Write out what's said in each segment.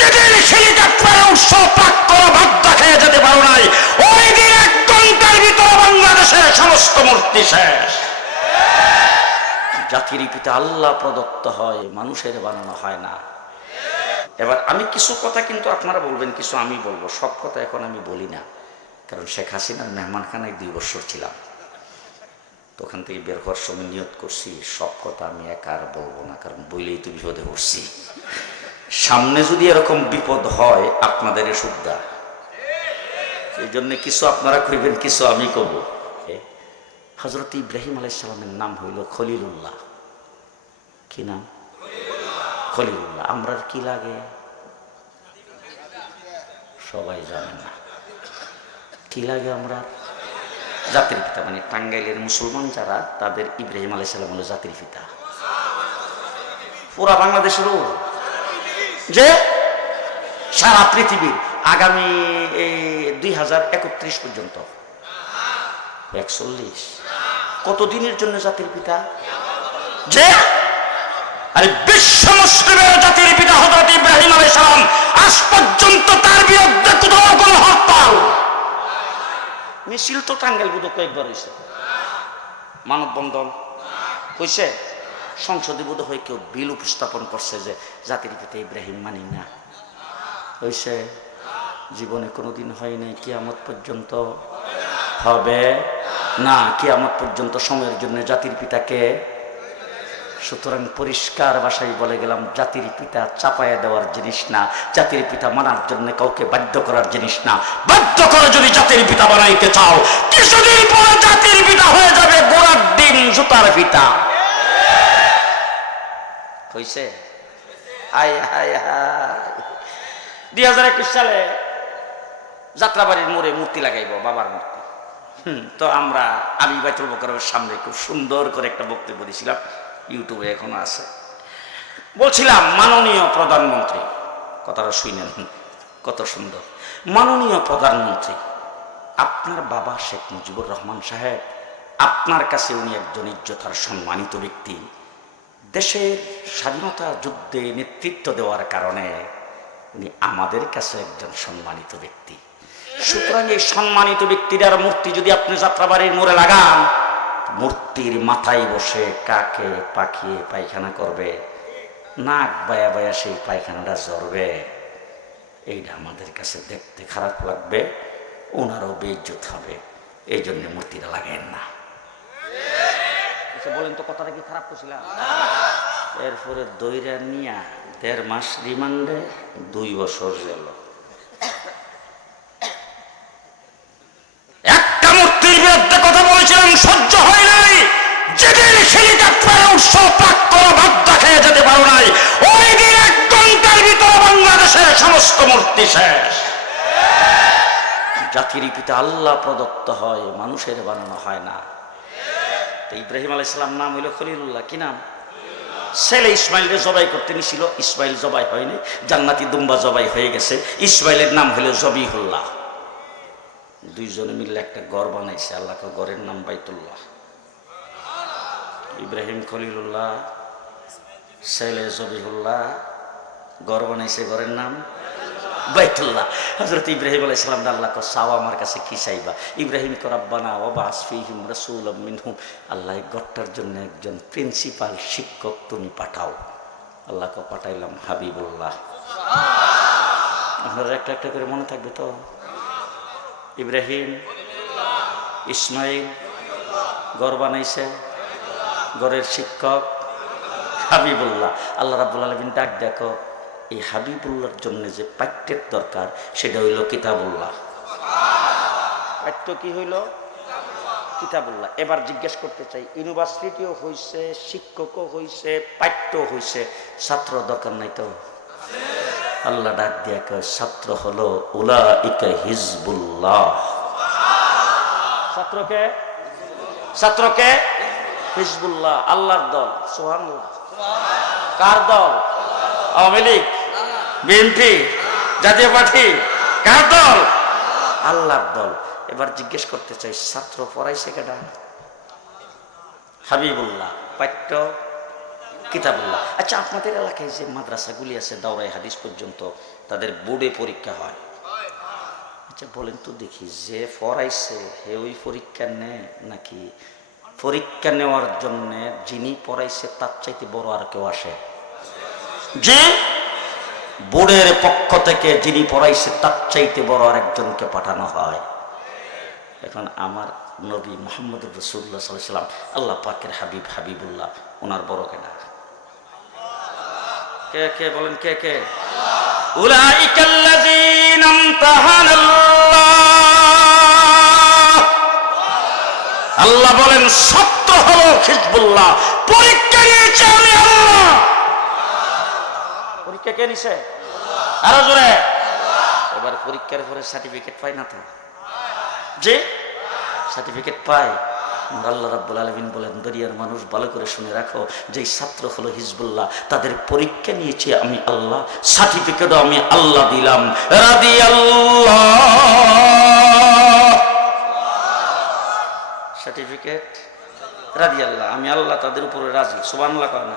যেদিন হেলিকপ্টারে উৎস পাক করা খেয়ে যেতে পারো নাই, ওই দিন এক ঘণ্টার ভিতরে বাংলাদেশের সমস্ত মূর্তি শেষ। জাতির পিতা আল্লাহ প্রদত্ত হয়, মানুষের বানানো হয় না। এবার আমি কিছু কথা কিন্তু আপনারা বলবেন, কিছু আমি বলব। সব কথা এখন আমি বলি না, কারণ শেখ হাসিনার মেহমানখানায় দুই বছর ছিলাম। ওখান থেকে বের হওয়ার সময় নিয়ত করছি, সব কথা আমি একা আর বলব না, কারণ বইলেই তো বিপদে পড়ছি। সামনে যদি এরকম বিপদ হয়, আপনাদের সুবিধা। এই জন্য কিছু আপনারা কইবেন, কিছু আমি কব হজরত ইব্রাহিম আলাইসালামের নাম হইল খলিলুল্লাহ। কি নাম? খলিলুল্লাহ। আমরা কি লাগে? সবাই জানে না। কি লাগে আমরা? জাতির পিতা মানে টাঙ্গাইলের মুসলমান যারা, তাদের ইব্রাহিম আলাইসালাম হলো জাতির পিতা। পুরা বাংলাদেশেরও যে সারা পৃথিবীর আগামী, এই, দুই হাজার একত্রিশ পর্যন্ত। একচল্লিশ। কতদিনের জন্য জাতির পিতা? যে? আরে বিশ্ব মুসলিমের জাতির পিতা হজরত ইব্রাহিম আলাই সালাম আজ পর্যন্ত তার বিরুদ্ধে কোথাও কোনো হরতাল মিছিল তো টাঙ্গাইল বোধ কয়েকবার হয়েছে মানববন্ধন হয়েছে সংসদে বোধ হয় কেউ বিল উপস্থাপন করছে যে জাতির পিতা ইব্রাহিম মানি না। হয়েছে জীবনে কোনোদিন হয় নাই, কিয়ামত পর্যন্ত হবে না। কিয়ামত পর্যন্ত সময়ের জন্য জাতির পিতাকে সুতরাং পরিষ্কার ভাষায় বলে গেলাম, জাতির পিতা চাপায়া দেওয়ার জিনিস না, জাতির পিতা মানার জন্য কাউকে বাধ্য করার জিনিস না। বাধ্য করে যদি জাতির পিতা বানাইতে চাও, কিছুদিন পরে জাতির পিতা হয়ে যাবে গোড়ার ডিম, জুতার পিতা হইছে? হাই হাই দুই হাজার একুশ সালে যাত্রাবাড়ির মোড়ে মূর্তি লাগাইব, বাবার মূর্তি। তো আমরা আমি বাইতুল বকরের সামনে খুব সুন্দর করে একটা বক্তব্য দিয়েছিলাম, ইউটিউবে এখনও আছে। বলছিলাম, মাননীয় প্রধানমন্ত্রী, কথাটা শুনেন, কত সুন্দর। মাননীয় প্রধানমন্ত্রী, আপনার বাবা শেখ মুজিবুর রহমান সাহেব, আপনার কাছে উনি একজন ইজ্জতার সম্মানিত ব্যক্তি। দেশের স্বাধীনতা যুদ্ধে নেতৃত্ব দেওয়ার কারণে উনি আমাদের কাছে একজন সম্মানিত ব্যক্তি। সুতরাং এই সম্মানিত ব্যক্তির মূর্তি যদি আপনি যাত্রাবাড়ির মোড়ে লাগান, মূর্তির মাথায় বসে কাকে পাখিয়ে পায়খানা করবে? নাক বায়া বায়া সেই পায়খানাটা জ্বরবে এইটা আমাদের কাছে দেখতে খারাপ লাগবে, ওনারও বেইজ্জত হবে। এই জন্য মূর্তিটা লাগেন না। আচ্ছা বলেন তো, কথাটা কি খারাপ করছিলাম এরপরে দইরা নিয়া দেড় মাস রিমান্ডে দুই বছর জেল। একটা মূর্তির বিরুদ্ধে কথা বলেছিলাম, সহ্য হয় নাই। যেদিন পাক খেয়ে যেতে পারো নাই। ওই দিন এক ঘণ্টার ভিতরে বাংলাদেশের সমস্ত মূর্তি শেষ। জাতির পিতা আল্লাহ প্রদত্ত হয়, মানুষের বানানো হয় না। তো ইব্রাহিম আলাইসালাম নাম হইল খলিলুল্লাহ, কি নাম? ছেলে ইসমাইলকে জবাই করতে নিছিল, ইসমাইল জবাই হয়নি, জান্নাতি দুম্বা জবাই হয়ে গেছে, ইসমাইলের নাম হইল জবিহুল্লাহ। দুইজনে মিলে একটা গড় বানাইছে, আল্লাহকে গড়ের নাম বাইতুল্লাহ। ইব্রাহিম খলিলুল্লাহ, ছেলে জবিহুল্লাহ গড় বানাইছে গড়ের নাম বাইতুল্লাহ হজরত ইব্রাহিম আলাইসালাম আল্লাহ চাও আমার কাছে কি চাইবা? ইব্রাহিম করাব্বানা ওবা আসফিহিম রসুল মিনহুম। আল্লাহ গড়টার জন্য একজন প্রিন্সিপাল শিক্ষক তুমি পাঠাও। আল্লাহকে পাঠাইলাম হাবিবুল্লাহ। আপনারা একটা একটা করে মনে থাকবে তো? ইব্রাহিম ইসমাইল গড় বানাইছে গড়ের শিক্ষক হাবিবুল্লাহ। আল্লাহ রাবুল আলমিন ডাক দেখো। এই হাবিবুল্লাহর জন্য যে পাঠ্যের দরকার, সেটা হইল কিতাবুল্লাহ। পাঠ্য কি হইল? কিতাবুল্লাহ। এবার জিজ্ঞেস করতে চাই, ইউনিভার্সিটিও হইছে, শিক্ষকও হইছে পাঠ্য হইছে, ছাত্র দরকার নাই তো? আল্লাহ ডাক দিয়া কয়, ছাত্র হলো উলা ইকা হিজবুল্লাহ ছাত্রকে ছাত্রকে হিজবুল্লাহ, আল্লাহর দল। সোহান কার দল? আওয়ামী লীগ। বিএনপি, জাতীয় পার্টি, কার দল? আল্লাহর দল। এবার জিজ্ঞেস করতে চাই, ছাত্র পড়াইছে কেটা হাবিবুল্লাহ, পাঠ্য কিতাবুল্লাহ। আচ্ছা আপনাদের এলাকায় যে মাদ্রাসাগুলি আছে দাওরাই হাদিস পর্যন্ত তাদের বোর্ডে পরীক্ষা হয়। আচ্ছা বলেন তো দেখি, যে পড়াইছে হে ওই পরীক্ষা নেয় নাকি? পরীক্ষা নেওয়ার জন্য যিনি পড়াইছে, তার চাইতে বড় আর কেউ আসে? যে বোর্ডের পক্ষ থেকে যিনি পড়াইছে তার চাইতে বড় আর একজনকে পাঠানো হয়। এখন আমার নবী মোহাম্মদ রসুল্লাহ সাল্লাম, আল্লাহ পাকের হাবিব হাবিবুল্লাহ, ওনার বড় কেনা। কে কে বলেন কে কে? আল্লাহ বলেন, সত্য হল হিজবুল্লাহ, পরীক্ষা নিয়েছে আমি আল্লাহ। পরীক্ষা কে নিছে? আরও জোরে। এবার পরীক্ষার পরে সার্টিফিকেট পাই না তো? যে সার্টিফিকেট পায়। আমার আল্লাহ রাব্বুল আলমিন বলেন দরিয়ার মানুষ ভালো করে শুনে রাখো যেই ছাত্র হলো হিজবুল্লাহ তাদের পরীক্ষা নিয়েছি আমি আল্লাহ সার্টিফিকেটও আমি আল্লাহ দিলাম। রাদি আল্লাহ সার্টিফিকেট রাদি আল্লাহ আমি আল্লাহ তাদের উপরে রাজি। সুবান না?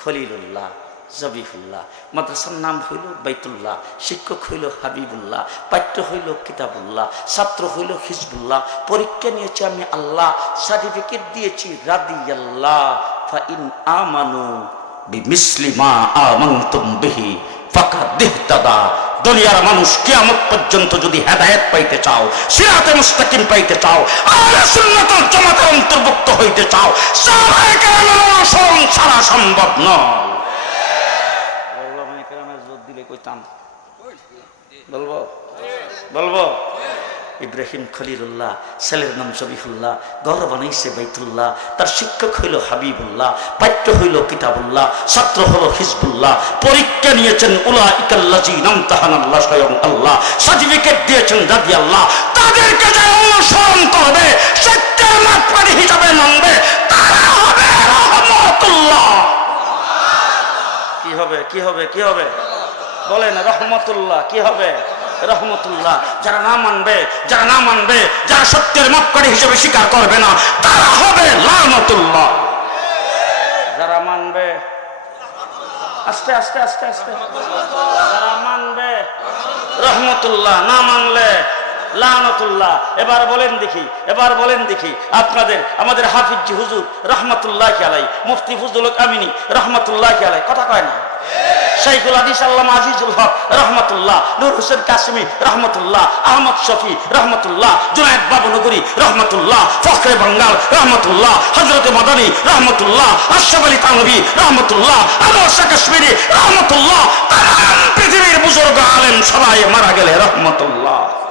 খলিলুল্লাহ, জবিহুল্লাহ। মাদ্রাসার নাম হইল বাইতুল্লাহ, শিক্ষক হইল হাবিবুল্লাহ, পাঠ্য হইল কিতাবুল্লাহ, ছাত্র হইল হিজবুল্লাহ। পরীক্ষা নিয়েছি আমি আল্লাহ, সার্টিফিকেট দিয়েছি রাদি আল্লাহ আমানু বিমিসলিমা আমানতুম বিহি। দিহতাদা দুনিয়ার মানুষ কিয়ামত পর্যন্ত যদি হেদায়েত পাইতে চাও, সিরাতে মুস্তাকিম পাইতে চাও, আহলে সুন্নাতুল জামাতের অন্তর্ভুক্ত হইতে চাও, সাহাবায়ে কেরামের অনুসরণ ছাড়া সম্ভব নয়। ওলামায়ে বলব? বলব? ইব্রাহিম খলিলুল্লাহ, ছেলের নাম জবিহুল্লাহ ঘর বানাইছে বাইতুল্লাহ, তার শিক্ষক হইল হাবিবুল্লাহ, পাঠ্য হইল কিতাবুল্লাহ, ছাত্র হলো হিজবুল্লাহ, পরীক্ষা নিয়েছেন উলা ইকাল্লাজি নাম তাহান আল্লাহ স্বয়ং আল্লাহ, সার্টিফিকেট দিয়েছেন দাদি আল্লাহ, তাদেরকে যে অনুসরণ করবে সত্যের মাপকাঠি হিসাবে হবে রহমতুল্লাহ। কি হবে কি হবে কি হবে? বলেন, রহমতুল্লাহ, কি হবে? রহমতুল্লাহ, যারা না মানবে, যারা না মানবে, যারা সত্যের মক্করি হিসেবে স্বীকার করবে না, তারা হবে লানতুল্লাহ। যারা মানবে, আস্তে আস্তে আস্তে আস্তে। যারা মানবে, রহমতুল্লাহ, না মানলে লানতুল্লাহ। এবার বলেন দেখি, এবার বলেন দেখি, আপনাদের, আমাদের হাফিজ হুজুর রহমতুল্লাহ আলাই মুফতি ফজলুল আমিনী রহমতুল্লাহ আলাই কথা কয় না? শাইখুল হাদিস আল্লাহ আজিজুল হক, রহমতুল্লাহ, নূর হোসেন কাশ্মী রহমতুল্লাহ, আহমদ শফি, রহমতুল্লাহ, জুনায়দ বাবুনগরী, রহমতুল্লাহ, ফখরে বাঙ্গাল, রহমতুল্লাহ হজরত মদানী, রহমতুল্লাহ, আশরাফ আলী তানবী রহমতুল্লাহ আনোয়ার কাশ্মীরি, রহমতুল্লাহ পৃথিবীর বুজুর্গ আলেম সবাই মারা গেলে রহমতুল্লাহ।